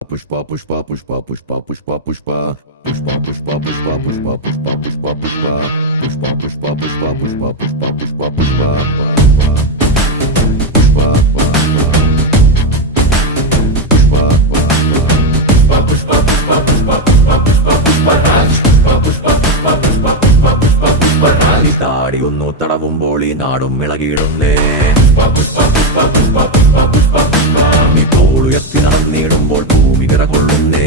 Pushpa pushpa pushpa pushpa pushpa pushpa pushpa pushpa pushpa pushpa pushpa pushpa pushpa pushpa pushpa pushpa pushpa pushpa pushpa pushpa താടിയൊന്നു തടവുമ്പോൾ ഈ നാടും ഇളകിയിടുന്നേ തോളുയർത്തി നടന്നിടുമ്പോൾ ഭൂമി വിറകൊള്ളുന്നേ